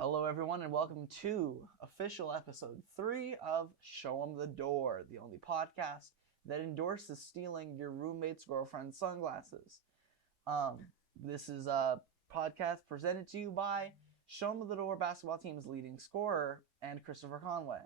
Hello, everyone, and welcome to official episode 3 of Show Em The Dore, the only podcast that endorses stealing your roommate's girlfriend's sunglasses. This is a podcast presented to you by Show Em The Dore basketball team's leading scorer and Christopher Conway.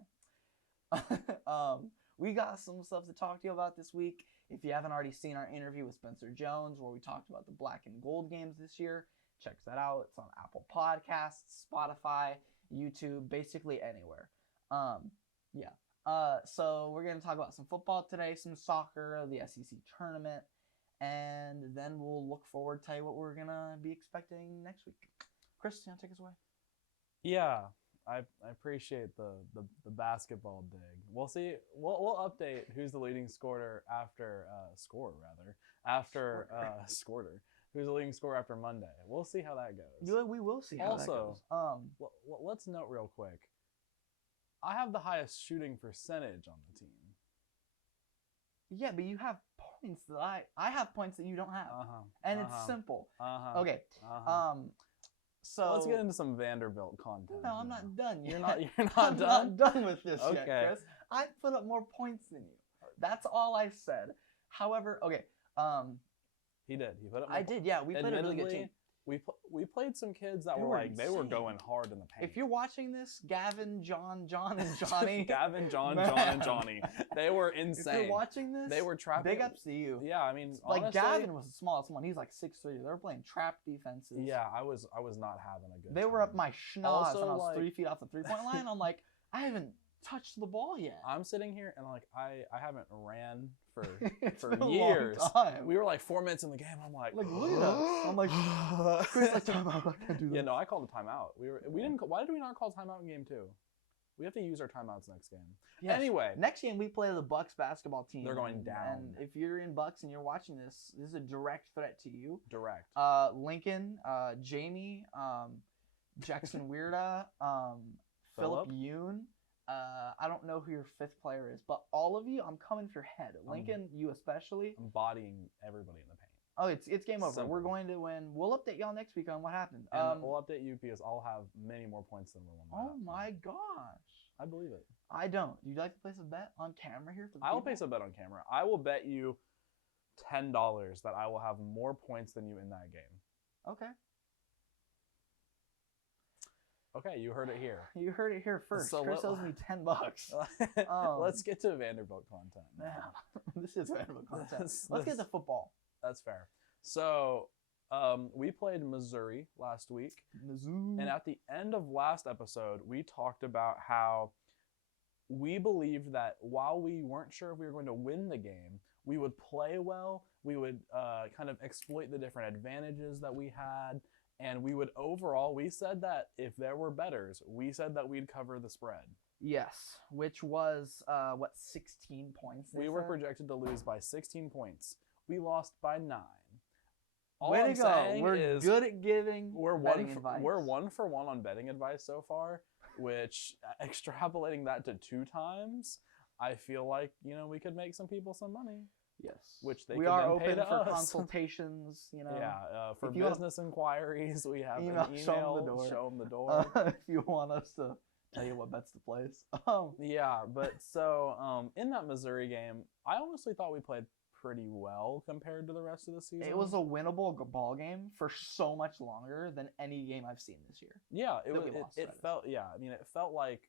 We got some stuff to talk to you about this week. If you haven't already seen our interview with Spencer Jones, where we talked about the black and gold games this year, check that out. It's on Apple Podcasts, Spotify, YouTube, basically anywhere. So we're going to talk about some football today, some soccer, the SEC tournament, and then we'll look forward to tell you what we're going to be expecting next week. Chris, you want to take us away? Yeah, I appreciate the basketball dig. We'll see. We'll update who's the leading scorer after scorer. Who's the leading scorer after Monday? We'll see how that goes. We will see how that goes. Let's note real quick. I have the highest shooting percentage on the team. Yeah, but you have points that I have points that you don't have, and it's simple. Okay. So let's get into some Vanderbilt content. No, I'm not done yet. You're not I'm done? not done with this Okay. yet, Chris. I put up more points than you. That's all I said. However, okay. He did. He put up. I did. Yeah, we played a really good team. We played some kids that they were going hard in the paint. If you're watching this, Gavin, John, and Johnny. Gavin, John, and Johnny. They were insane. If you're watching this, they were trapping. Big ups to you. Yeah, I mean, like honestly, Gavin was the smallest one. He's like 6'3". They were playing trap defenses. Yeah, I was not having a good. They time. were up my schnoz, Also, and I was 3 feet off the 3-point line. I'm like, I haven't touched the ball yet. I'm sitting here and like I haven't ran for a years. Long time. We were like 4 minutes in the game. I'm like look at us. I'm like, Chris, like timeout. I can't do this. Yeah, no, I called a timeout. We didn't. Why did we not call timeout in game 2? We have to use our timeouts next game. Yes. Anyway, next game we play the Bucks basketball team. They're going down. And if you're in Bucks and you're watching this is a direct threat to you. Direct. Lincoln, Jamie, Jackson Weirda, Philip Yoon. I don't know who your 5th player is, but all of you, I'm coming for your head. Lincoln, you especially. I'm bodying everybody in the paint. Oh, it's game over. Simple. We're going to win. We'll update y'all next week on what happened. And we'll update you because I'll have many more points than Willem. Oh my gosh. I believe it. I don't. Would you like to place a bet on camera here? I will place a bet on camera. I will bet you $10 that I will have more points than you in that game. Okay. Okay, you heard it here. You heard it here first. So Chris owes me $10. Let's get to Vanderbilt content. Man, this is Vanderbilt content. Let's get to football. That's fair. So, we played Missouri last week. Mizzou. And at the end of last episode, we talked about how we believed that while we weren't sure if we were going to win the game, we would play well, we would kind of exploit the different advantages that we had, and we would overall, we said that if there were bettors, we said that we'd cover the spread. Yes, which was, 16 points? We were projected to lose by 16 points. We lost by 9. Way to go. We're good at giving betting advice. We're 1 for 1 on betting advice so far, which extrapolating that to 2 times, I feel like, we could make some people some money. Yes. Which they we could are then open pay to for us. Consultations, Yeah, for business inquiries, we have an email, Show Em The Dore. If you want us to tell you what bets to place. Yeah, but so in that Missouri game, I honestly thought we played pretty well compared to the rest of the season. It was a winnable ball game for so much longer than any game I've seen this year. Yeah, it felt. Yeah, I mean, it felt like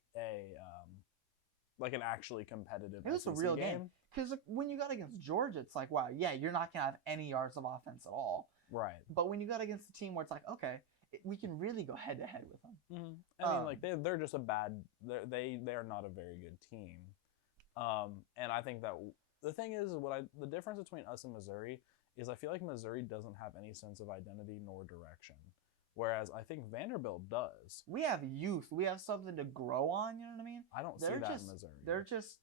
an actually competitive. It was SEC a real game because when you got against Georgia, it's like, wow, yeah, you're not gonna have any yards of offense at all. Right. But when you got against a team where it's like, okay, we can really go head to head with them. Mm-hmm. I mean, like they're just a bad. They're not a very good team. And I think that. The thing is, the difference between us and Missouri is I feel like Missouri doesn't have any sense of identity nor direction, whereas I think Vanderbilt does. We have youth. We have something to grow on, you know what I mean? I don't see that in Missouri. They're just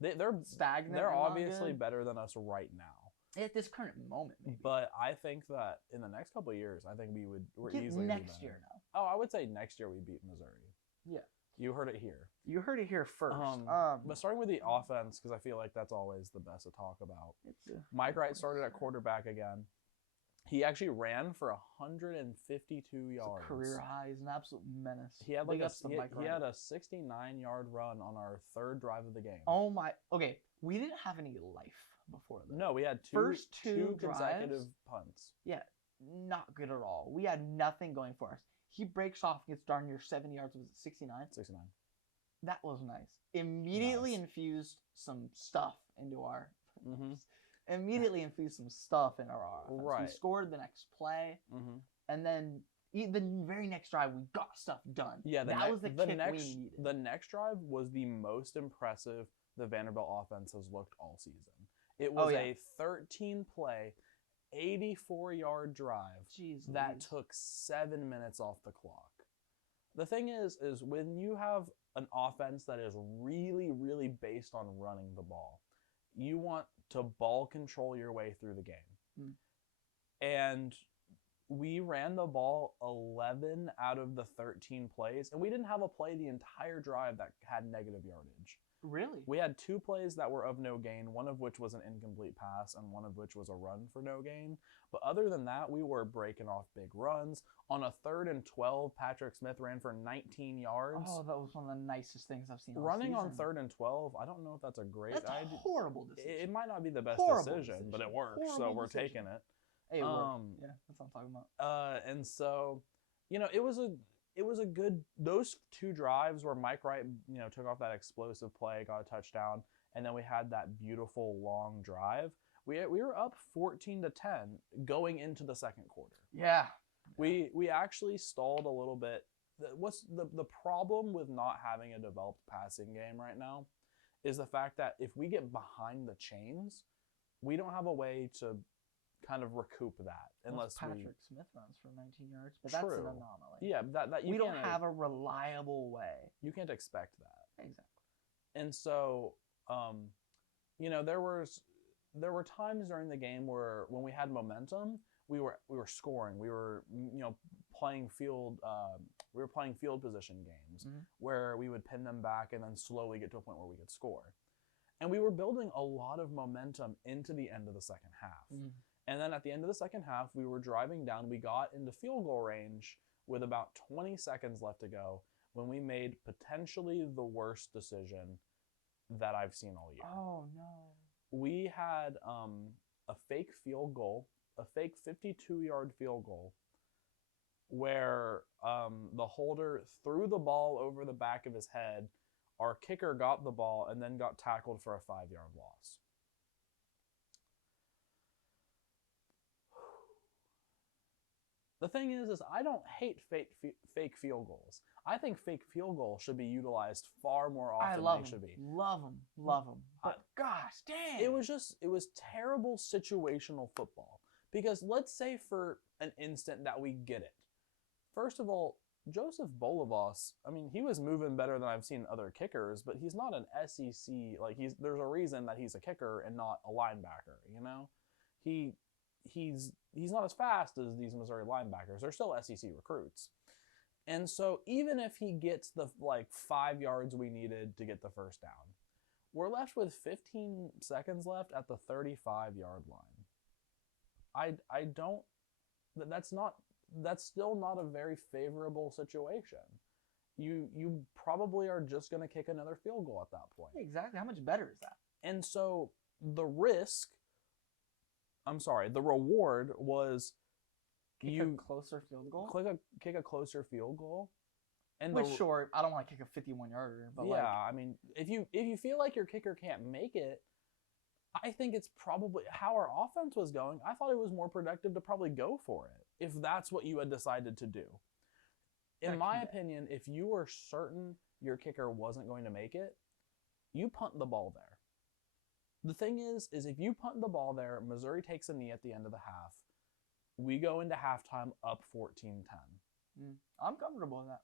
they're stagnant. They're obviously better than us right now. At this current moment, maybe. But I think that in the next couple of years, I think we're easily next year now. Oh, I would say next year we beat Missouri. Yeah. You heard it here. You heard it here first. But starting with the offense, because I feel like that's always the best to talk about. Mike Wright started at quarterback again. He actually ran for 152 yards. It's a career high. He's an absolute menace. He had Big like ups to Mike he Wright. had a 69-yard run on our third drive of the game. Oh my. Okay, we didn't have any life before that. No, we had First two consecutive drives? punts. Yeah, not good at all. We had nothing going for us. He breaks off, gets darn near 70 yards. Was it 69? 69. That was nice. Immediately Nice. infused some stuff into our. Mm-hmm. Immediately infused some stuff in our offense. Right. We scored the next play, Mm-hmm. and then the very next drive we got stuff done. Yeah, that was the kick we next needed. the next drive was the most impressive the Vanderbilt offense has looked all season. It was a 13-play, 84-yard drive Jeez that Louise. took 7 minutes off the clock. The thing is when you have an offense that is really, really based on running the ball, you want to ball control your way through the game. And we ran the ball 11 out of the 13 plays, and we didn't have a play the entire drive that had negative yardage. Really? We had 2 plays that were of no gain, one of which was an incomplete pass and one of which was a run for no gain. But other than that, we were breaking off big runs. On a 3rd and 12, Patrick Smith ran for 19 yards. Oh, that was one of the nicest things I've seen all Running on season. 3rd and 12, I don't know if that's a great That's idea. a horrible decision. It might not be the best Horrible decision, but it decision. works, so Horrible we're decision. taking it. Hey, it worked. Yeah, that's what I'm talking about. And so, it was a good, those 2 drives where Mike Wright, took off that explosive play, got a touchdown, and then we had that beautiful long drive. We were up 14-10 going into the second quarter. Yeah. We actually stalled a little bit. What's the problem with not having a developed passing game right now is the fact that if we get behind the chains, we don't have a way to kind of recoup that unless Patrick Smith runs for 19 yards, but that's an anomaly. Yeah, that you we don't have a reliable way. You can't expect that. Exactly. And so, there were times during the game where when we had momentum, we were scoring. We were playing field position games where we would pin them back and then slowly get to a point where we could score. And we were building a lot of momentum into the end of the second half. And then at the end of the second half, we were driving down. We got into field goal range with about 20 seconds left to go when we made potentially the worst decision that I've seen all year. Oh, no. We had a fake field goal, a fake 52-yard field goal, where the holder threw the ball over the back of his head. Our kicker got the ball and then got tackled for a 5-yard loss. The thing is I don't hate fake field goals. I think fake field goals should be utilized far more often than they should be. Love them. But gosh, dang. It was terrible situational football. Because let's say for an instant that we get it. First of all, Joseph Bolivas, he was moving better than I've seen other kickers, but he's not an SEC, there's a reason that he's a kicker and not a linebacker, He's not as fast as these Missouri linebackers. They're still SEC recruits. And so even if he gets the 5 yards we needed to get the first down, we're left with 15 seconds left at the 35-yard line. That's still not a very favorable situation. You probably are just going to kick another field goal at that point. Exactly. How much better is that? And so the reward was kick a closer field goal. Kick a closer field goal. And short, I don't want to kick a 51-yarder, but if you feel like your kicker can't make it, I think it's probably how our offense was going. I thought it was more productive to probably go for it if that's what you had decided to do. In my opinion, if you were certain your kicker wasn't going to make it, you punt the ball there. The thing is if you punt the ball there, Missouri takes a knee at the end of the half. We go into halftime up 14-10. I'm comfortable with that.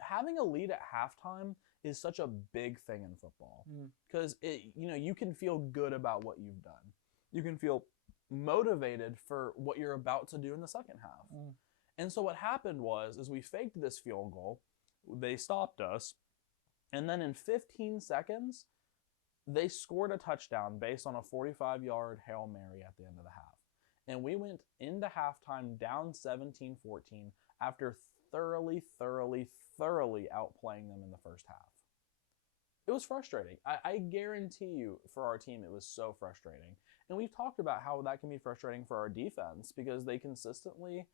Having a lead at halftime is such a big thing in football because you can feel good about what you've done. You can feel motivated for what you're about to do in the second half. And so what happened is we faked this field goal. They stopped us. And then in 15 seconds, they scored a touchdown based on a 45-yard Hail Mary at the end of the half. And we went into halftime down 17-14 after thoroughly outplaying them in the first half. It was frustrating. I guarantee you for our team it was so frustrating. And we've talked about how that can be frustrating for our defense because they consistently,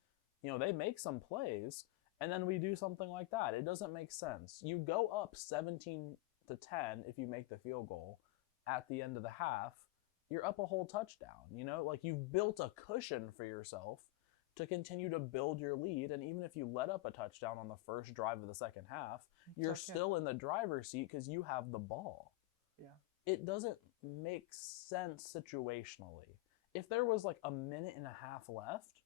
they make some plays and then we do something like that. It doesn't make sense. You go up 17-10 if you make the field goal at the end of the half. You're up a whole touchdown, like you've built a cushion for yourself to continue to build your lead. And even if you let up a touchdown on the first drive of the second half, you're still in the driver's seat because you have the ball. Yeah. It doesn't make sense situationally. If there was like a minute and a half left,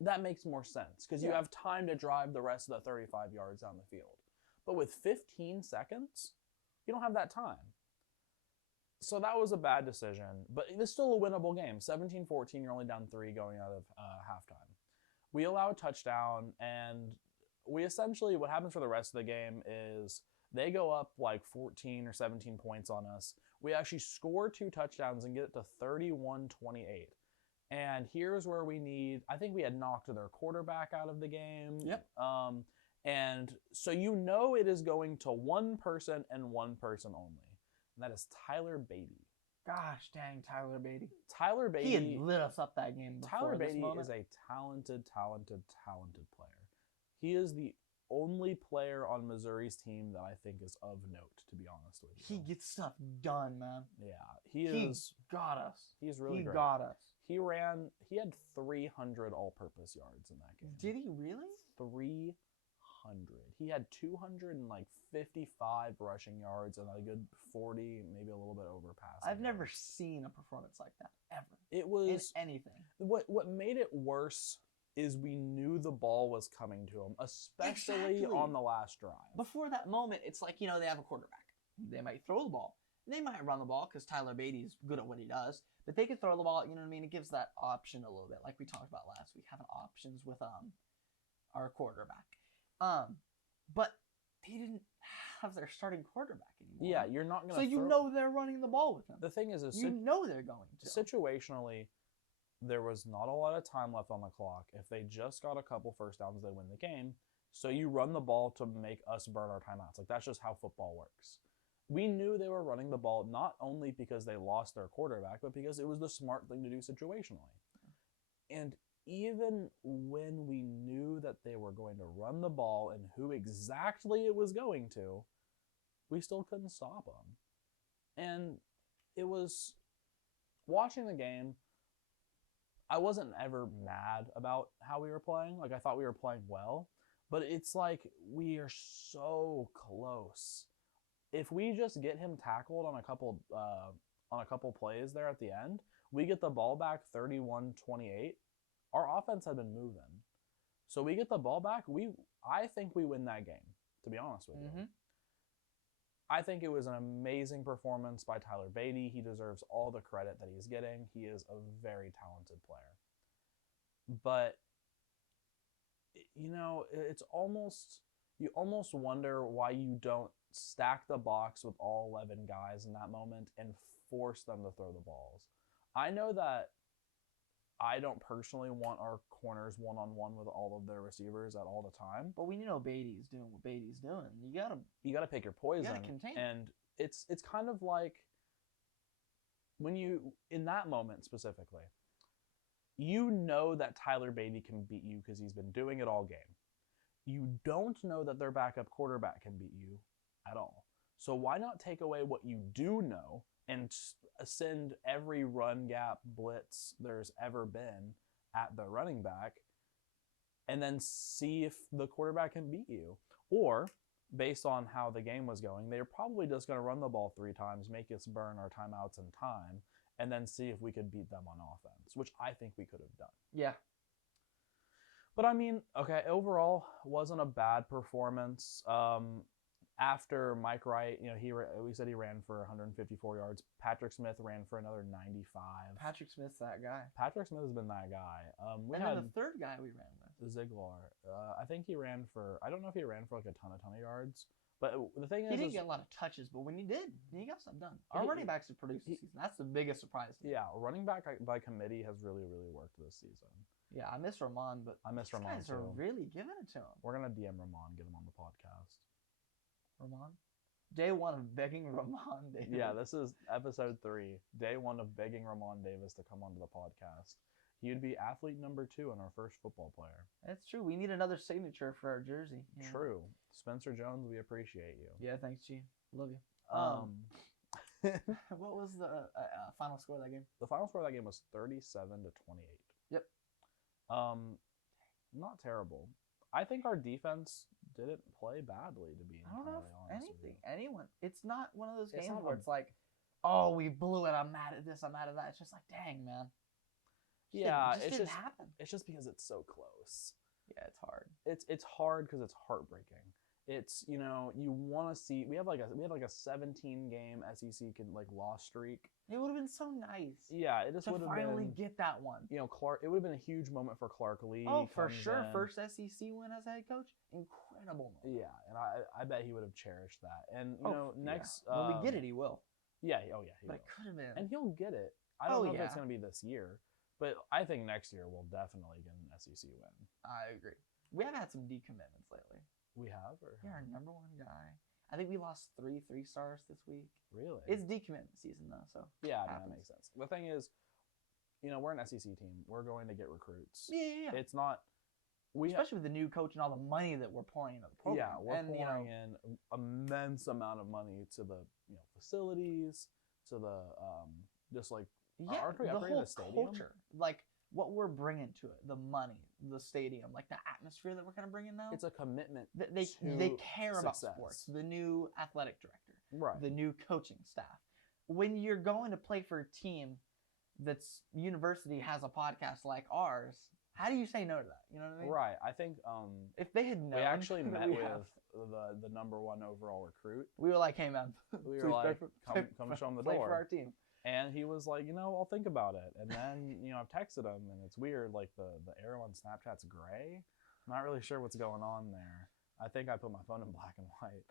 that makes more sense because you have time to drive the rest of the 35 yards down the field. But with 15 seconds, you don't have that time. So that was a bad decision, but it's still a winnable game. 17-14, you're only down 3 going out of halftime. We allow a touchdown, and we essentially, what happens for the rest of the game is they go up like 14 or 17 points on us. We actually score 2 touchdowns and get it to 31-28. And here's where I think we had knocked their quarterback out of the game. Yep. And so it is going to one person and one person only. And that is Tyler Beatty. Gosh dang, Tyler Beatty. Tyler Beatty. He had lit us up that game before. Tyler Beatty is a talented player. He is the only player on Missouri's team that I think is of note, to be honest with you. He gets stuff done, man. Yeah, he got us. He's really great. He got us. He had 300 all-purpose yards in that game. Did he really? 300. He had 255 rushing yards and a good 40, maybe a little bit over passing. I've never seen a performance like that ever. It was in anything. What made it worse is we knew the ball was coming to him, especially on the last drive. Before that moment, it's like, they have a quarterback. They might throw the ball. They might run the ball because Tyler Beatty's good at what he does. But they could throw the ball, you know what I mean? It gives that option a little bit, like we talked about last week, having options with our quarterback. But they didn't have their starting quarterback anymore. Yeah, you're not going to So they're running the ball with him. The thing is they're going to. Situationally, there was not a lot of time left on the clock. If they just got a couple first downs, they win the game. So you run the ball to make us burn our timeouts. Like, that's just how football works. We knew they were running the ball not only because they lost their quarterback, but because it was the smart thing to do situationally. And even when we knew that they were going to run the ball and who exactly it was going to, we still couldn't stop them. And it was, watching the game, I wasn't ever mad about how we were playing. Like, I thought we were playing well. But it's like we are so close. If we just get him tackled on a couple plays there at the end, we get the ball back 31-28. Our offense had been moving. So we get the ball back. I think we win that game, to be honest with you. I think it was an amazing performance by Tyler Beatty. He deserves all the credit that he's getting. He is a very talented player. But, it's almost, you almost wonder why you don't stack the box with all 11 guys in that moment and force them to throw the balls. I know that I don't personally want our corners one-on-one with all of their receivers at all the time. But we know Beatty's doing what Beatty's doing. You gotta pick your poison. You gotta contain. And it's kind of like when you, in that moment specifically, you know that Tyler Beatty can beat you because he's been doing it all game. You don't know that their backup quarterback can beat you at all. So why not take away what you do know and send every run gap blitz there's ever been at the running back and then see if the quarterback can beat you? Or, based on how the game was going, they're probably just going to run the ball 3 times, make us burn our timeouts in time, and then see if we could beat them on offense, which I think we could have done. Yeah. But I mean, okay, overall, wasn't a bad performance. After Mike Wright, we said he ran for 154 yards. Patrick Smith ran for another 95. Patrick Smith's that guy. Patrick Smith has been that guy. And then the third guy we ran with. Ziegler. I think he ran for. I don't know if he ran for like a ton of yards. But the thing He is, didn't get a lot of touches, but when he did, he got stuff done. Our He- running backs have produced this season. That's the biggest surprise to me. yeah, running back by committee has really worked this season. Yeah, I miss Ramon, but I miss these Ramon guys are too. really giving it to him. We're gonna DM Ramon, get him on the podcast. Ramon? Day one of begging Ramon Davis. Yeah, this is episode 3, day 1 of begging Ramon Davis to come onto the podcast. He would be athlete number 2 and our first football player. That's true. We need another signature for our jersey. Yeah. True. Spencer Jones, we appreciate you. Yeah, thanks, G. Love you. What was the final score of that game? The final score of that game was 37-28. Yep. Not terrible. I think our defense didn't play badly, to be I don't know entirely if honest with you. anyone. It's not one of those It's games not where a- it's like, oh, we blew it. I'm mad at this. I'm mad at that. It's just like, dang, man. Yeah, it it's didn't just happen. it's just because it's so close. Yeah, it's hard. It's hard because it's heartbreaking. It's, you want to see we have like a 17 game SEC loss streak. It would have been so nice. Yeah, it just to would have finally been. get that one. Clark. It would have been a huge moment for Clark Lee. Oh, for comes sure. in. First SEC win as head coach. Incredible moment. Yeah, and I bet he would have cherished that. And next when we get it, he will. Yeah. Oh yeah. He But will. it could have been. And he'll get it. I don't know if it's going to be this year, but I think next year we'll definitely get an SEC win. I agree. We have had some decommitments lately. We have? Or Yeah, our number 1 guy. I think we lost 3 3-stars this week. Really? It's decommitment season though, so yeah, that makes sense. The thing is, we're an SEC team. We're going to get recruits. Yeah. It's not. Especially with the new coach and all the money that we're pouring into the program. Yeah, we're pouring in an immense amount of money to the facilities, to the aren't we the upgrading whole the stadium? culture, like what we're bringing to it, the money, the stadium, like the atmosphere that we're kind of bringing now. It's a commitment. They care about success. sports. The new athletic director, Right. the new coaching staff. When you're going to play for a team that's university has a podcast like ours, how do you say no to that? You know what I mean? Right. I think If they had known, we actually that met we with have- the number 1 overall recruit. We were like, hey man, We please were like, play come show him the play door. for our team. And he was like, I'll think about it. And then, I've texted him, and it's weird. Like, the arrow on Snapchat's gray. I'm not really sure what's going on there. I think I put my phone in black and white.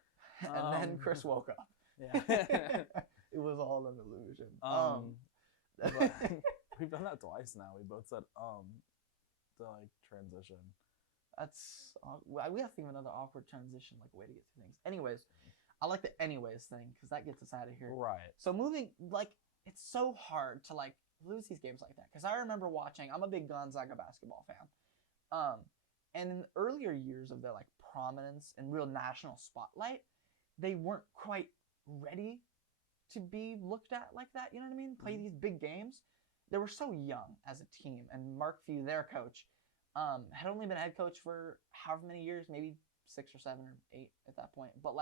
And then Chris woke up. Yeah. It was all an illusion. But we've done that twice now. We both said, to, transition. That's we have to think of another awkward transition, like way to get through things. Anyways, I like the anyways thing because that gets us out of here. Right. So moving, it's so hard to lose these games like that because I remember watching. I'm a big Gonzaga basketball fan. And in the earlier years of their prominence and real national spotlight, they weren't quite ready to be looked at like that. You know what I mean? Play these big games. They were so young as a team, and Mark Few, their coach, had only been head coach for however many years, maybe 6 or 7 or 8 at that point. But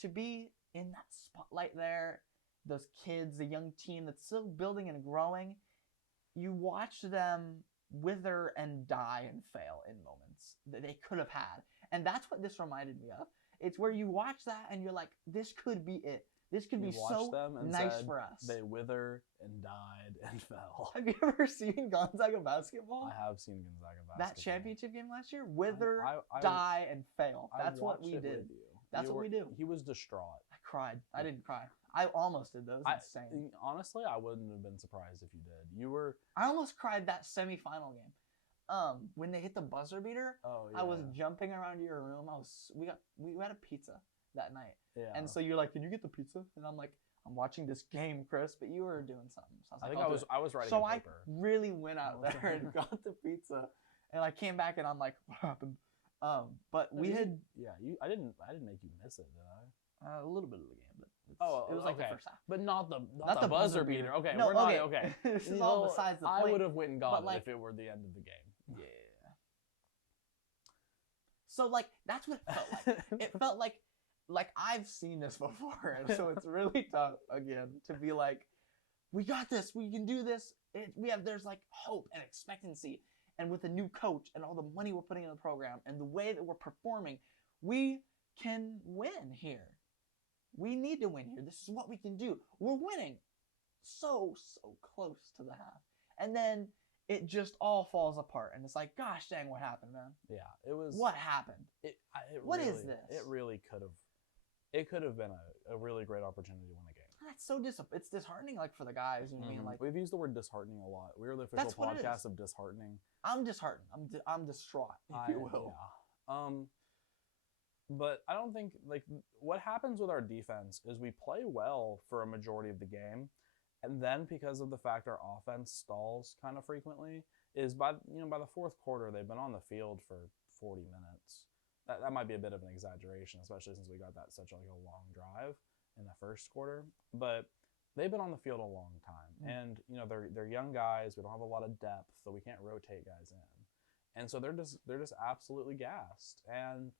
to be in that spotlight there, those kids, the young team that's still building and growing, you watch them wither and die and fail in moments that they could have had. And that's what this reminded me of. It's where you watch that and you're like, this could be it. This could be so nice for us. They wither and died and fell. Have you ever seen Gonzaga basketball? I have seen Gonzaga basketball. That championship game last year? Wither, I die, and fail. That's what we watched it did. with you. That's what we do. He was distraught. I cried. I didn't cry. I almost did. That was insane. Honestly, I wouldn't have been surprised if you did. You were. I almost cried that semifinal game. When they hit the buzzer beater, oh, yeah. I was jumping around your room. We had a pizza that night. Yeah. And so you're like, "Can you get the pizza?" And I'm like, "I'm watching this game, Chris," but you were doing something. So I was writing so a paper. I really went out there and got the pizza, and I came back and I'm like, "What happened?" But we had. Yeah, I didn't make you miss it, did I? A little bit of the game, but it was okay. the first half. But not the buzzer beater. Okay, no, we're not okay. This is all besides the point. I would have went and got but, it if it were the end of the game. Yeah. So that's what it felt like. It felt like I've seen this before, and so it's really tough again to be like, we got this, we can do this. There's hope and expectancy, and with a new coach and all the money we're putting in the program and the way that we're performing, we can win here. We need to win here. This is what we can do. We're winning so close to the half. And then it just all falls apart, and it's like, gosh dang, what happened, man? Yeah, it was. What happened? What really, is this? It really could have. It could have been a really great opportunity to win a game. That's so it's disheartening, like for the guys. You know what I mean? Like we've used the word disheartening a lot. We're the official podcast of disheartening. I'm disheartened. I'm distraught, if you will. Yeah. But I don't think like what happens with our defense is we play well for a majority of the game, and then because of the fact our offense stalls kind of frequently, is by the fourth quarter they've been on the field for 40 minutes. That might be a bit of an exaggeration, especially since we got that such like a long drive in the first quarter. But they've been on the field a long time, and they're young guys. We don't have a lot of depth, so we can't rotate guys in, and so they're just absolutely gassed. And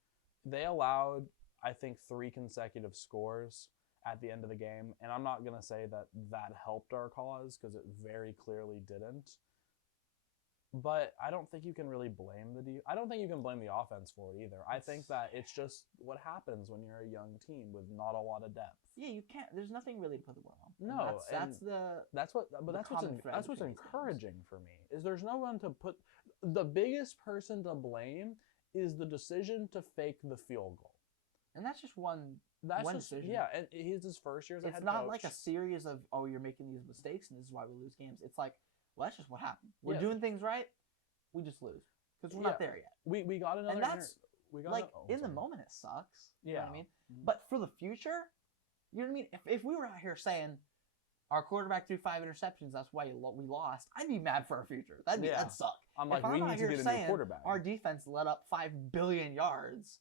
they allowed, I think, 3 consecutive scores at the end of the game, and I'm not gonna say that helped our cause because it very clearly didn't. But I don't think you can really blame I don't think you can blame the offense for it either. I think that it's just what happens when you're a young team with not a lot of depth. Yeah, you can't. There's nothing really to put the blame on. No, that's what's encouraging for me is there's no one to put. The biggest person to blame is the decision to fake the field goal, and that's just one. Decision. Yeah, and he's his first year as a head coach. It's not like a series of you're making these mistakes and this is why we lose games. It's like, well, that's just what happened. We're doing things right, we just lose because we're not there yet. We got another. And that's in the moment it sucks. You know what I mean? But for the future, you know what I mean? If we were out here saying our quarterback threw 5 interceptions, that's why we lost, I'd be mad for our future. That'd suck. I'm like, we need to get a new quarterback. Our defense let up 5 billion yards.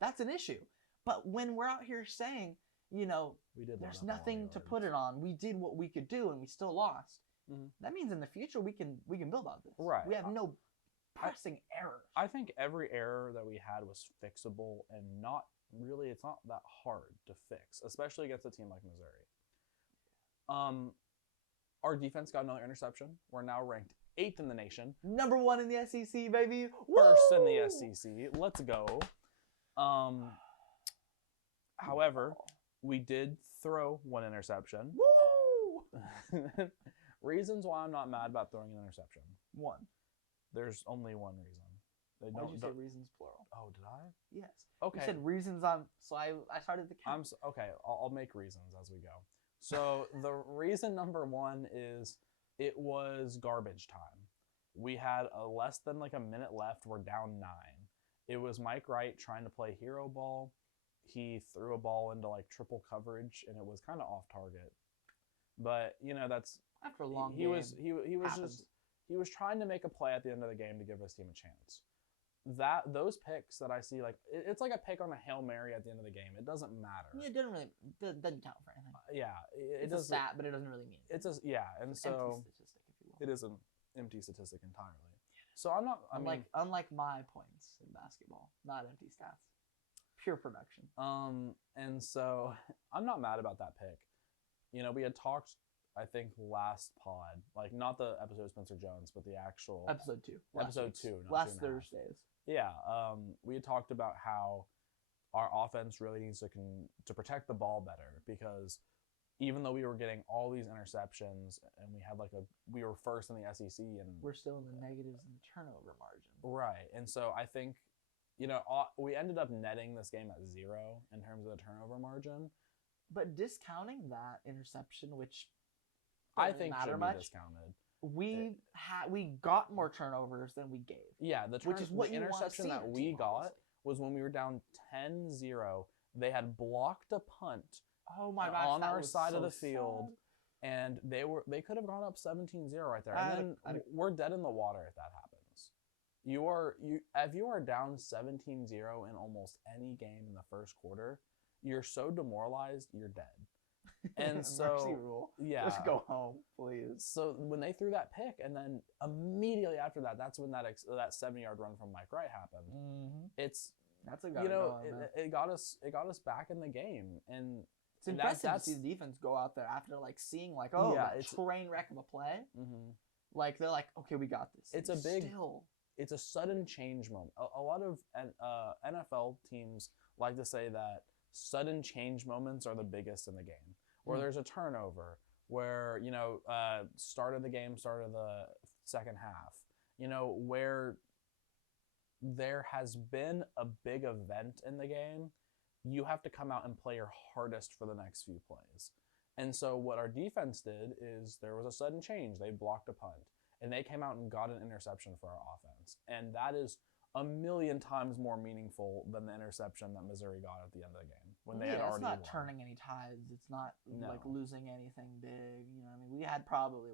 That's an issue. But when we're out here saying, there's nothing to put it on. We did what we could do and we still lost. Mm-hmm. That means in the future we can build on this. Right. We have no pressing errors. I think every error that we had was fixable and it's not that hard to fix, especially against a team like Missouri. Our defense got another interception. We're now ranked 8th in the nation. Number 1 in the SEC, baby. First in the SEC. Let's go. However, we did throw 1 interception. Woo! Reasons why I'm not mad about throwing an interception. 1. There's only 1 reason. Why did you say reasons plural? Oh, did I? Yes. Okay. You said reasons so I started the count. Okay, I'll make reasons as we go. So the reason number 1 is it was garbage time. We had less than like a minute left. We're down 9. It was Mike Wright trying to play hero ball. He threw a ball into like triple coverage, and it was kind of off target. But that's after a long game. He was trying to make a play at the end of the game to give his team a chance. Those picks that I see, like it's like a pick on a Hail Mary at the end of the game. It doesn't matter. Yeah, it doesn't count for anything. It's a stat, but it doesn't really mean anything. And it's so empty statistic, if you will. It is an empty statistic entirely. So I'm not. Unlike my points in basketball, not empty stats. Pure production. And so I'm not mad about that pick. We had talked, I think, last pod, like not the episode of Spencer Jones, but the actual episode 2. Episode 2, last Thursdays. Yeah. We had talked about how our offense really needs to protect the ball better because even though we were getting all these interceptions and we were first in the SEC and we're still in the negatives in the turnover margin. Right. And so I think we ended up netting this game at 0 in terms of the turnover margin. But discounting that interception, which I think should be much, discounted, we got more turnovers than we gave. Yeah, the interception that we got was when we were down 10-0. They had blocked a punt on our side of the field, and they could have gone up 17-0 right there. And then we're dead in the water if that happens. If you are down 17-0 in almost any game in the first quarter, you're so demoralized, you're dead. And so, mercy rule. Yeah, just go home, please. So when they threw that pick, and then immediately after that, that's when that 70-yard run from Mike Wright happened. Mm-hmm. That's it got us back in the game, and it's impressive to see the defense go out there after seeing it's a train wreck of a play. Mm-hmm. They're like, okay, we got this. It's a sudden change moment. A lot of NFL teams like to say that sudden change moments are the biggest in the game, where there's a turnover, where start of the second half, where there has been a big event in the game, you have to come out and play your hardest for the next few plays. And so what our defense did is there was a sudden change. They blocked a punt, and they came out and got an interception for our offense. And that is a million times more meaningful than the interception that Missouri got at the end of the game when they had already won. It's not turning any tides. It's not like losing anything big. We had probably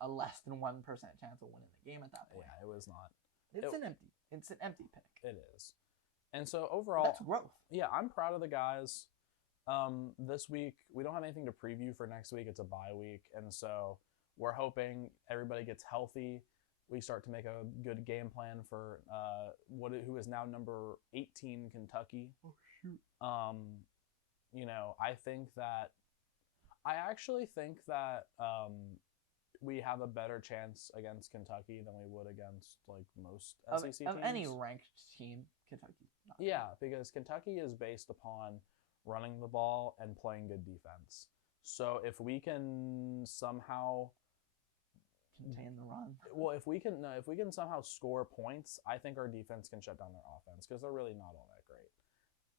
a less than 1% chance of winning the game at that point. Yeah, it was not. It's an empty pick. It is. And so overall, that's growth. Yeah, I'm proud of the guys. This week, we don't have anything to preview for next week. It's a bye week. And so we're hoping everybody gets healthy. We start to make a good game plan for who is now number 18 Kentucky. Oh, shoot. I actually think that we have a better chance against Kentucky than we would against most SEC teams. Of any ranked team, Kentucky. Yeah, because Kentucky is based upon running the ball and playing good defense. So if we can somehow contain the run. Well, if we can somehow score points, I think our defense can shut down their offense because they're really not all that great.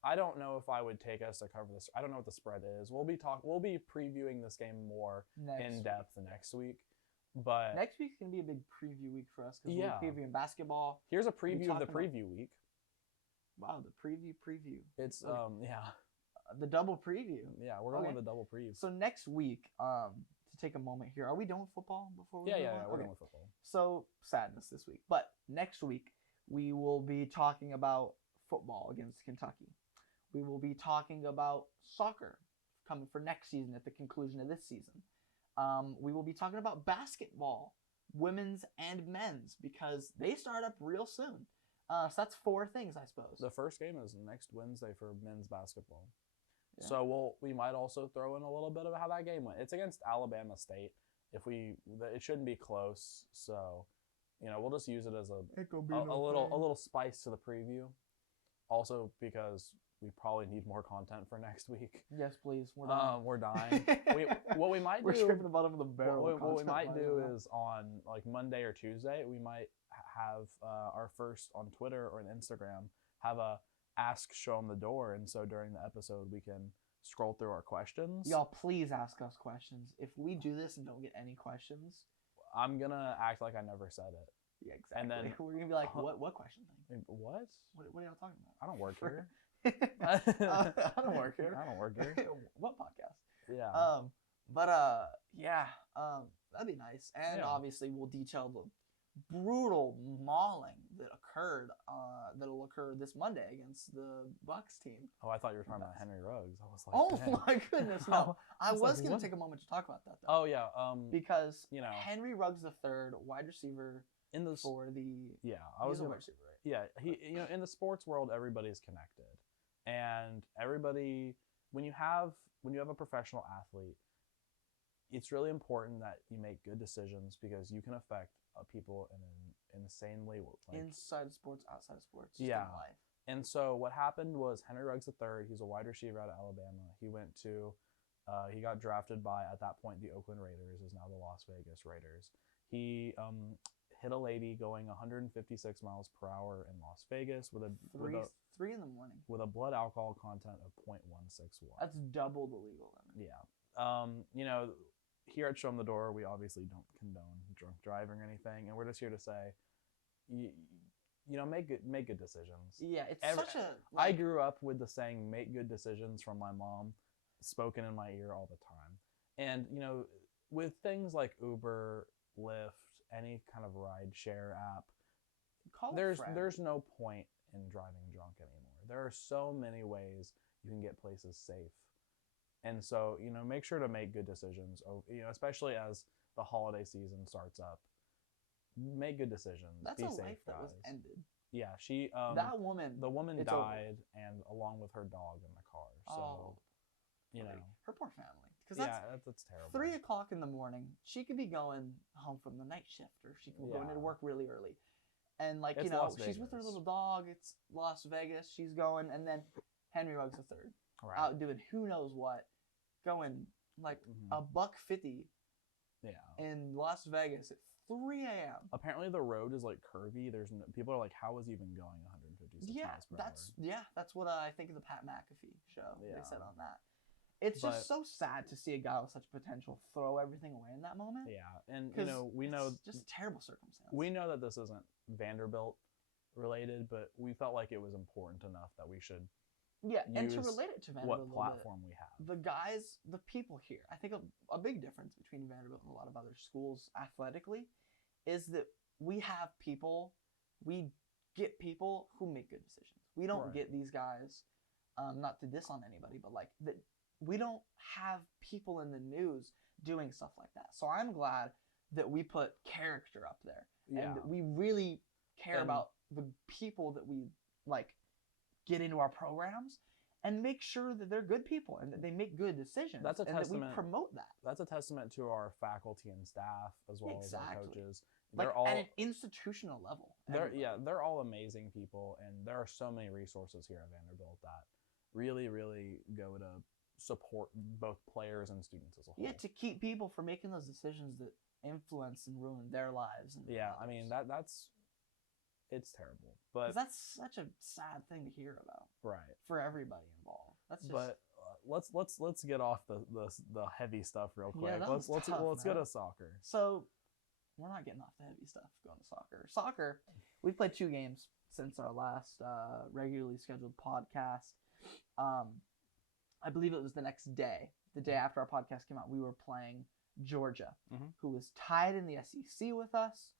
I don't know if I would take us to cover this. I don't know what the spread is. We'll be previewing this game more in depth next week. But next week's gonna be a big preview week for us because we're previewing basketball. Here's a preview of the preview week. Wow, the preview. It's the double preview. Yeah, we're going with the double preview. So next week, to take a moment here, are we done with football before we? Yeah, we're done with football. So sadness this week, but next week we will be talking about football against Kentucky. We will be talking about soccer coming for next season at the conclusion of this season. We will be talking about basketball, women's and men's, because they start up real soon. So that's 4 things, I suppose. The first game is next Wednesday for men's basketball. Yeah. So we might also throw in a little bit of how that game went. It's against Alabama State. It shouldn't be close. So, we'll just use it as a little spice to the preview. Also because we probably need more content for next week. Yes, please. We're dying. We're dying. What we might do. We're stripping the bottom of the barrel. What we might do is on Monday or Tuesday, we might have our first on Twitter or on Instagram have a ask Show Em The Dore, and so during the episode we can scroll through our questions. Y'all, please ask us questions. If we do this and don't get any questions, I'm gonna act like I never said it. Yeah, exactly. And then we're gonna be like, what question thing? What? What are y'all talking about? I don't work here. I don't work here. I don't work here. What podcast? Yeah. That'd be nice. And obviously we'll detail the brutal mauling that'll occur this Monday against the Bucks team. Oh, I thought you were talking about Henry Ruggs. I was like, oh my goodness, no. I was going to take a moment to talk about that though. Oh yeah, because Henry Ruggs III, wide receiver in the for the I was a wide receiver, right? Yeah, he in the sports world everybody's connected. And everybody when you have a professional athlete, it's really important that you make good decisions because you can affect people in an insanely inside sports, outside sports, in life. And so what happened was Henry Ruggs III, he's a wide receiver out of Alabama. He got drafted by, at that point, the Oakland Raiders, is now the Las Vegas Raiders. He hit a lady going 156 miles per hour in Las Vegas with 3 in the morning with a blood alcohol content of 0.161. That's double the legal limit. Yeah. Here at Show Em The Dore, we obviously don't condone drunk driving or anything, and we're just here to say, make good decisions. Yeah, I grew up with the saying "make good decisions" from my mom, spoken in my ear all the time. And with things like Uber, Lyft, any kind of ride share app, there's no point in driving drunk anymore. There are so many ways you can get places safe. And so, make sure to make good decisions, especially as the holiday season starts up. Make good decisions. That's Be a safe, life that guys. was ended. Yeah, the woman died, and along with her dog in the car. So, her poor family. Because that's terrible. 3:00 in the morning, she could be going home from the night shift, or she could be going into work really early. And she's with her little dog. It's Las Vegas. She's going, and then Henry Ruggs III. Right. Out doing who knows what, going $150 in Las Vegas at 3 a.m. Apparently the road is like curvy. People are like, how is he even going 156 miles per hour? That's what I think of the Pat McAfee show. Yeah. They said on that. It's just so sad to see a guy with such potential throw everything away in that moment. Yeah, and we know it's just terrible circumstance. We know that this isn't Vanderbilt related, but we felt like it was important enough that we should. Yeah, and to relate it to Vanderbilt, what platform we have. The guys, the people here. I think a big difference between Vanderbilt and a lot of other schools athletically is that we have people, we get people who make good decisions. We don't get these guys, not to diss on anybody, but like that. We don't have people in the news doing stuff like that. So I'm glad that we put character up there and that we really care about the people that we like get into our programs and make sure that they're good people and that they make good decisions. That's a testament. That we promote that. That's a testament to our faculty and staff as well as our coaches. They're all at an institutional level. They're all amazing people, and there are so many resources here at Vanderbilt that really, really go to support both players and students as a whole. Yeah, to keep people from making those decisions that influence and ruin their lives. And I mean it's terrible, but that's such a sad thing to hear about. Right. For everybody involved. That's just. But let's get off the heavy stuff real quick. Yeah, let's go to soccer. So we're not getting off the heavy stuff going to soccer. Soccer, we've played 2 games since our last regularly scheduled podcast. I believe it was the next day, the day after our podcast came out, we were playing Georgia, who was tied in the SEC with us,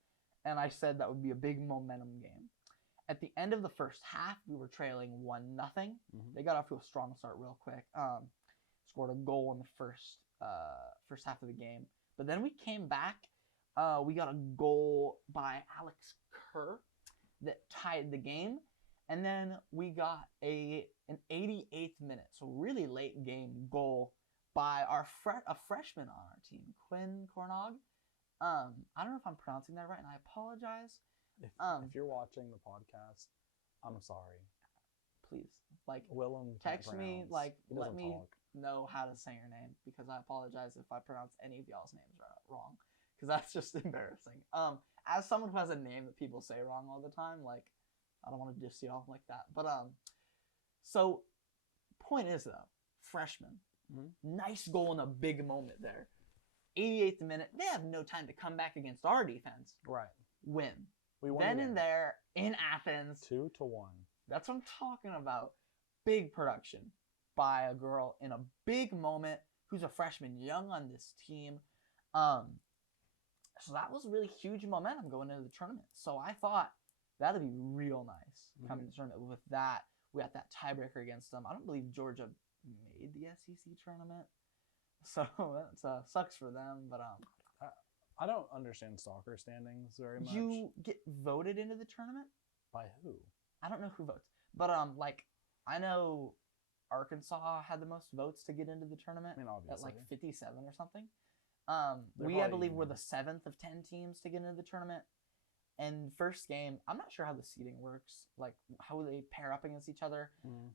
and I said that would be a big momentum game. At the end of the first half, we were trailing 1-0. They got off to a strong start real quick. Scored a goal in the first half of the game, but then we came back. We got a goal by Alex Kerr that tied the game. And then we got an 88th minute, so really late game goal by a freshman on our team, Quinn Cornog. I don't know if I'm pronouncing that right, and I apologize. If you're watching the podcast, I'm sorry. Please, Willem, text me, let me know how to say your name, because I apologize if I pronounce any of y'all's names wrong, because that's just embarrassing. As someone who has a name that people say wrong all the time, I don't want to diss y'all like that. But, so, point is, though, freshman. Nice goal in a big moment there. 88th minute. They have no time to come back against our defense. Right. Win. We won then and there, in Athens. 2-1. That's what I'm talking about. Big production by a girl in a big moment who's a freshman, young on this team. So that was really huge momentum going into the tournament. So I thought, that'd be real nice coming to the tournament. With that, we got that tiebreaker against them. I don't believe Georgia made the SEC tournament, so that sucks for them. But I don't understand soccer standings very much. You get voted into the tournament by who? I don't know who votes, but I know Arkansas had the most votes to get into the tournament. I mean, obviously. At 57 or something. I believe we're the 7th of 10 teams to get into the tournament. And first game, I'm not sure how the seeding works, how they pair up against each other.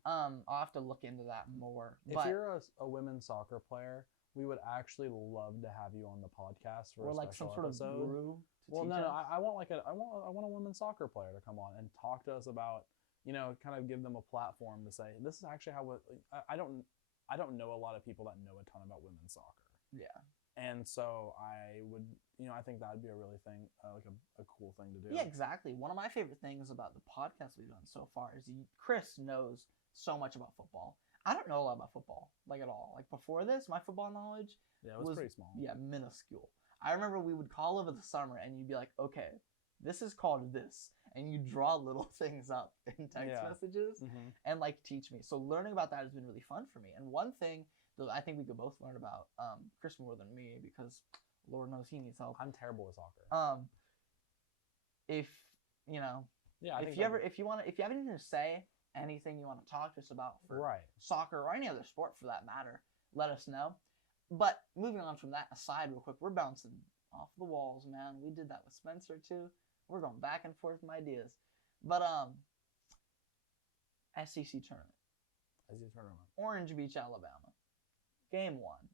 I'll have to look into that more. If you're a women's soccer player, we would actually love to have you on the podcast for a special some episode. Sort of guru I want a women's soccer player to come on and talk to us about, kind of give them a platform to say, this is actually how I don't know a lot of people that know a ton about women's soccer. Yeah. And so I would, I think that'd be a really thing, a cool thing to do. Yeah, exactly. One of my favorite things about the podcast we've done so far is Chris knows so much about football. I don't know a lot about football, at all. Before this, my football knowledge was pretty small. Yeah, minuscule. I remember we would call over the summer and you'd be like, okay, this is called this. And you draw little things up in text messages and teach me. So learning about that has been really fun for me. And one thing that I think we could both learn about, Chris more than me, because Lord knows he needs help. I'm terrible with soccer. If you have anything to say, anything you want to talk to us about for soccer or any other sport for that matter, let us know. But moving on from that aside real quick, we're bouncing off the walls, man. We did that with Spencer too. We're going back and forth with ideas. But SEC tournament. Orange Beach, Alabama. Game 1.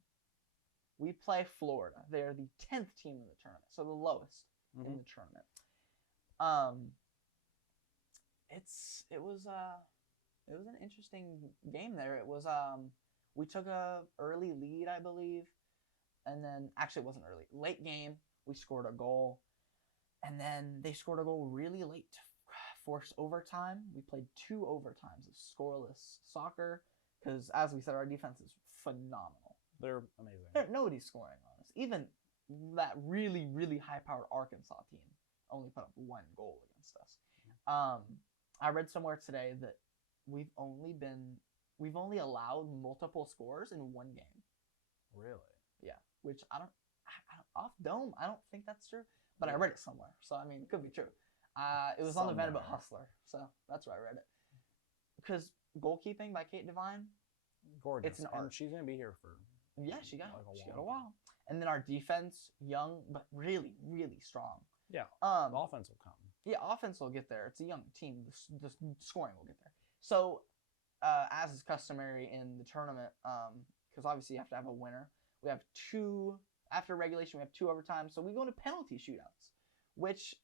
We play Florida. They are the 10th team in the tournament, so the lowest. in Mhm. the tournament. It was an interesting game there. It was we took a early lead, I believe, and then actually it wasn't early. Late game, we scored a goal, and then they scored a goal really late to force overtime. We played 2 overtimes of scoreless soccer because, as we said, our defense is phenomenal. They're amazing. Nobody's scoring on us. Even that really, really high-powered Arkansas team only put up 1 goal against us. I read somewhere today that we've only allowed multiple scores in 1 game. Really? Yeah, which I don't off dome. I don't think that's true, but I read it somewhere, so I mean, it could be true. It was on the Vanderbilt Hustler, so that's where I read it. Because goalkeeping by Kate Devine, gorgeous. it's an art. And she's gonna be here for she got like a while. And then our defense, young but really, really strong. Yeah, the offense will come. Yeah, offense will get there. It's a young team. The scoring will get there. So, as is customary in the tournament, because obviously you have to have a winner. We have 2 after regulation. We have 2 overtimes. So we go into penalty shootouts, which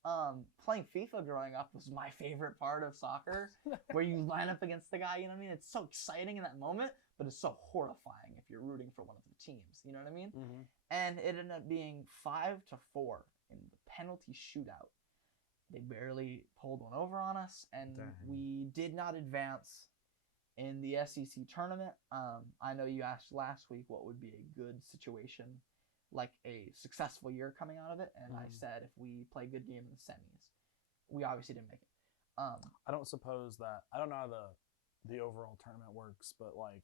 playing FIFA growing up was my favorite part of soccer, where you line up against the guy. You know what I mean? It's so exciting in that moment, but it's so horrifying if you're rooting for one of the teams. You know what I mean? Mm-hmm. And it ended up being 5-4 in the penalty shootout. They barely pulled one over on us, and we did not advance in the SEC tournament. I know you asked last week what would be a good situation, like a successful year coming out of it, and I said if we play a good game in the semis. We obviously didn't make it. I don't know how the overall tournament works, but like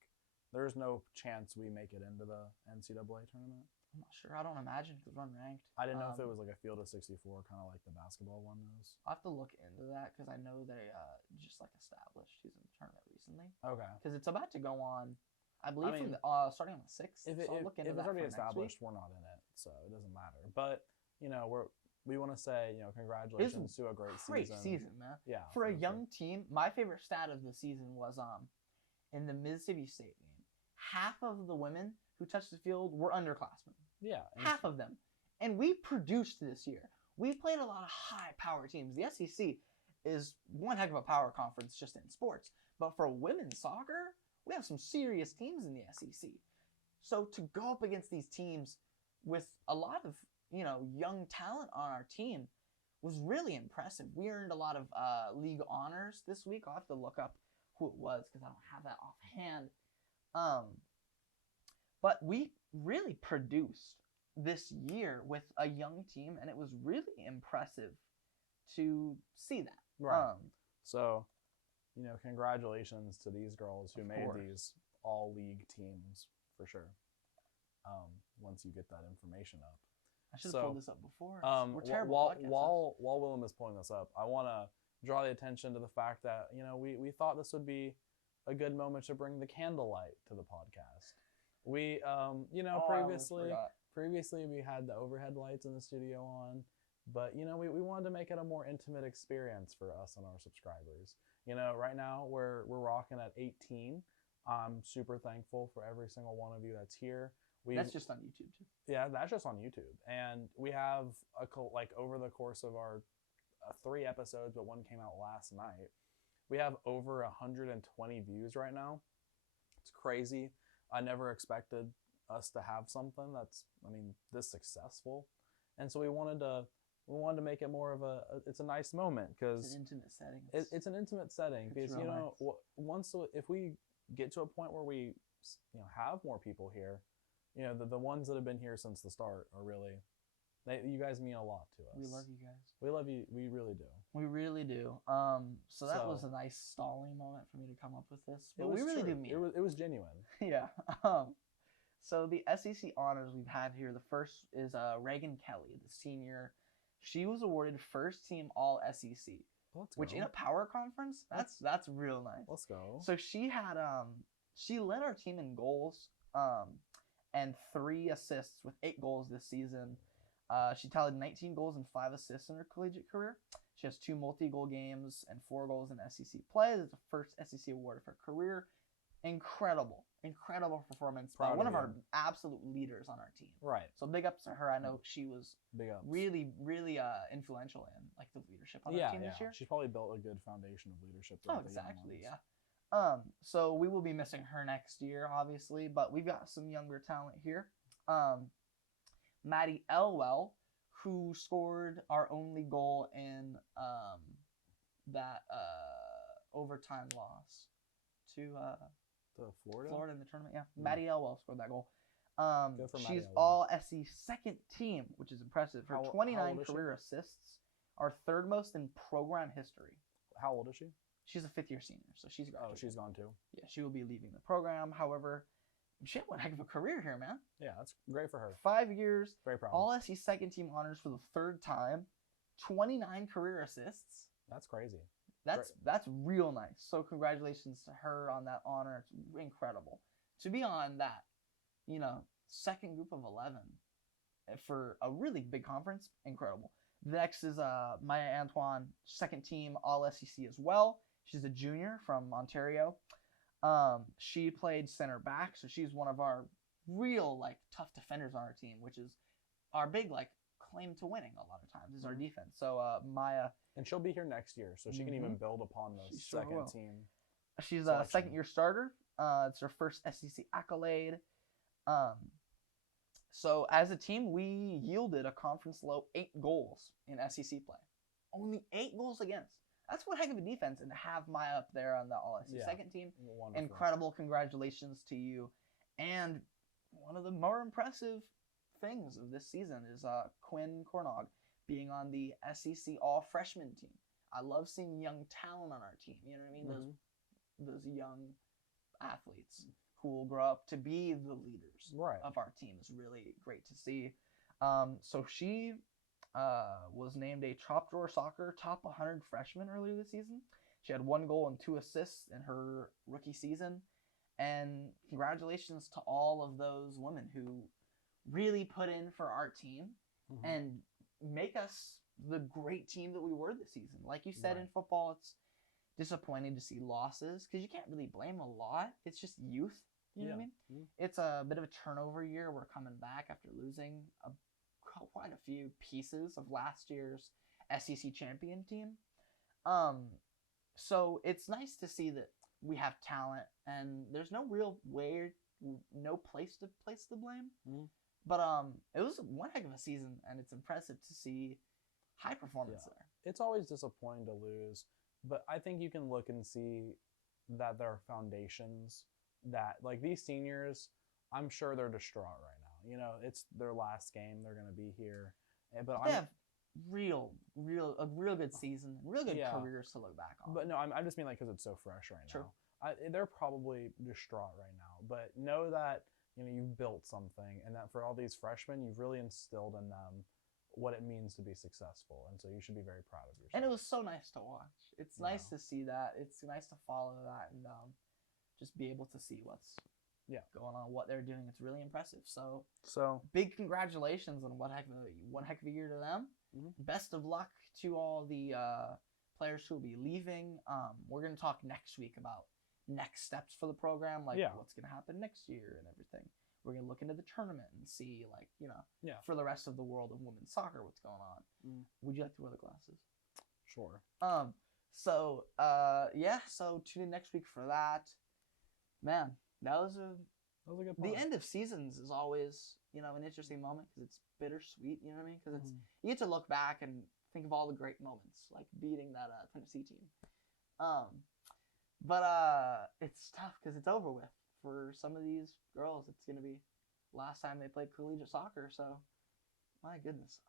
there's no chance we make it into the NCAA tournament. I'm not sure. I don't imagine because we're unranked. I didn't know if it was like a field of 64, kind of like the basketball one is. I'll have to look into that because I know they just like established he's in the tournament recently. Okay. Because it's about to go on, I believe, from the, starting on the 6th. If it's already established, we're not in it, so it doesn't matter. But we want to say congratulations to a great season, man. Yeah. For a young team, my favorite stat of the season was in the Mississippi State game, half of the women who touched the field were underclassmen. Yeah. Half of them. And we produced this year. We played a lot of high-power teams. The SEC is one heck of a power conference just in sports. But for women's soccer, we have some serious teams in the SEC. So to go up against these teams with a lot of, young talent on our team was really impressive. We earned a lot of league honors this week. I'll have to look up who it was because I don't have that offhand. But we really produced this year with a young team, and it was really impressive to see that. Right. So, congratulations to these girls who made these all-league teams for sure. Once you get that information up. I should have pulled this up before. We're terrible while Willem is pulling this up, I want to draw the attention to the fact that, we thought this would be a good moment to bring the candlelight to the podcast. We, previously we had the overhead lights in the studio on, but, we wanted to make it a more intimate experience for us and our subscribers. Right now we're rocking at 18. I'm super thankful for every single one of you that's here. That's just on YouTube too. Yeah, that's just on YouTube. And we have over the course of our 3 episodes, but one came out last night, we have over 120 views right now. It's crazy. I never expected us to have something that's, this successful. And so we wanted to make it more of it's a nice moment because it's an intimate setting. It's an intimate setting because, nice. If we get to a point where we, have more people here, the ones that have been here since the start are really, you guys mean a lot to us. We love you guys. We love you. We really do. We really do. So that was a nice stalling moment for me to come up with this. But we really do mean it. It was genuine. Yeah. So the SEC honors we've had here, the first is Reagan Kelly, the senior. She was awarded first team all SEC. Which in a power conference, that's real nice. Let's go. So she had she led our team in goals and 3 assists with 8 goals this season. She tallied 19 goals and 5 assists in her collegiate career. She has 2 multi-goal games and 4 goals in SEC play. This is the first SEC award of her career. Incredible incredible performance. Proud One of of our you. absolute leaders on our team. Right. So big ups to her. I know she was Big ups. really, really influential in like the leadership on our team this year. She's probably built a good foundation of leadership. Oh, throughout the young exactly. ones. Yeah. So we will be missing her next year, obviously, but we've got some younger talent here. Maddie Elwell, who scored our only goal in that overtime loss to Florida in the tournament. Yeah, Maddie Elwell scored that goal. Good for Maddie She's Elwell. all SC second team, which is impressive. Her How 29 old is she? career assists are third most in program history. How old is she? She's a fifth-year senior, so she's graduated. Oh, she's gone too. Yeah, she will be leaving the program. However, she had one heck of a career here, man. Yeah, that's great for her. 5 years, Very proud. all SC second team honors for the third time, 29 career assists. That's crazy. That's real nice. So congratulations to her on that honor. It's incredible to be on that, second group of 11 for a really big conference. Incredible. The next is Maya Antoine, second team All SEC as well. She's a junior from Ontario. She played center back, so she's one of our real tough defenders on our team, which is our big claim to winning a lot of times is our defense. So Maya, and she'll be here next year, so she can even build upon the second team. She's a second-year starter. It's her first SEC accolade. So as a team, we yielded a conference low 8 goals in SEC play. Only 8 goals against. That's one heck of a defense, and to have Maya up there on the All SEC second team, Wonderful. incredible. Congratulations to you. And one of the more impressive things of this season is Quinn Cornog being on the SEC All Freshman team. I love seeing young talent on our team. You know what I mean? Those young athletes who will grow up to be the leaders of our team is really great to see. So she was named a Top Drawer Soccer Top 100 freshman earlier this season. She had 1 goal and 2 assists in her rookie season. And congratulations to all of those women who really put in for our team and make us the great team that we were this season. Like you said, in football, it's disappointing to see losses because you can't really blame a lot. It's just youth. You know what I mean? It's a bit of a turnover year. We're coming back after losing quite a few pieces of last year's SEC champion team. So it's nice to see that we have talent and there's no real no place to place the blame. But it was one heck of a season, and it's impressive to see high performance there. It's always disappointing to lose, but I think you can look and see that there are foundations that, these seniors, I'm sure they're distraught right now. It's their last game. They're going to be here. But they have a real good season, real good careers to look back on. But no, I just mean because it's so fresh right now. They're probably distraught right now. But know that you've built something, and that for all these freshmen, you've really instilled in them what it means to be successful, and so you should be very proud of yourself. And it was so nice to watch. It's nice to see that. It's nice to follow that and just be able to see what's going on, what they're doing. It's really impressive. So big congratulations on one heck of a year to them. Best of luck to all the players who will be leaving. We're going to talk next week about next steps for the program, what's going to happen next year and everything. We're going to look into the tournament and see, for the rest of the world of women's soccer, what's going on. Would you like to wear the glasses? Sure. So tune in next week for that. Man, that was a good part. The end of seasons is always, an interesting moment because it's bittersweet, you know what I mean? Because you get to look back and think of all the great moments, like beating that Tennessee team. But it's tough because it's over with. For some of these girls, it's going to be last time they played collegiate soccer, so my goodness.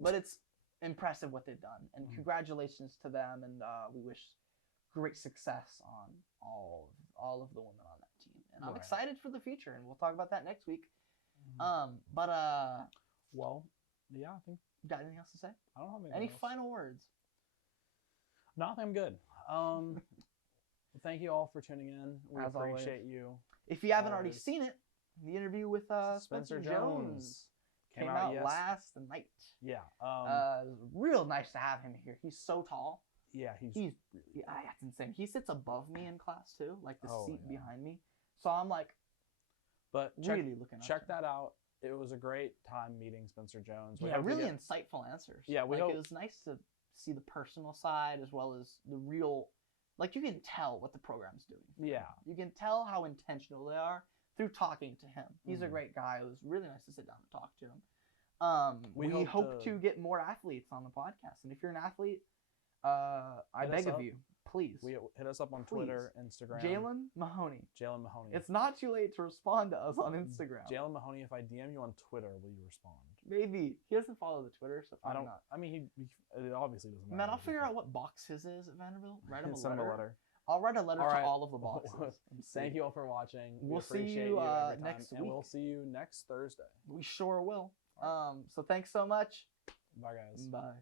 But it's impressive what they've done, and congratulations to them, and we wish great success on all of the women on that team. And I'm excited for the future, and we'll talk about that next week. I think. Got anything else to say? I don't have any final words. No, I think I'm good. Thank you all for tuning in. We appreciate you. If you haven't already seen it, the interview with Spencer Jones came out last night. Yeah. It was real nice to have him here. He's so tall. Yeah, that's insane. He sits above me in class too, like the seat behind me. So I'm like But check, really looking up check to him. that out. It was a great time meeting Spencer Jones. We Yeah, hope to really get- insightful answers. Yeah, we like, hope- it was nice to see the personal side as well as the real. Like, you can tell what the program's doing. Yeah. You can tell how intentional they are through talking to him. He's a Mhm. great guy. It was really nice to sit down and talk to him. We We hope hope to- to get more athletes on the podcast. And if you're an athlete, I Hit beg us of up. you, please. Hit us up on Twitter, Instagram. Jalen Mahoney. Jalen Mahoney. It's not too late to respond to us on Instagram. Jalen Mahoney. If I DM you on Twitter, will you respond? Maybe. He doesn't follow the Twitter, so I probably don't. not. I mean, it obviously doesn't matter. Man, I'll if you figure can- out what box his is at Vanderbilt. Write him a Send him letter. a letter. I'll write a letter All to right. all of the boxes. and Thank see. you all for watching. We We'll see appreciate you, every time, next and we'll week. see you next Thursday. We sure will. So thanks so much. Bye, guys. Bye.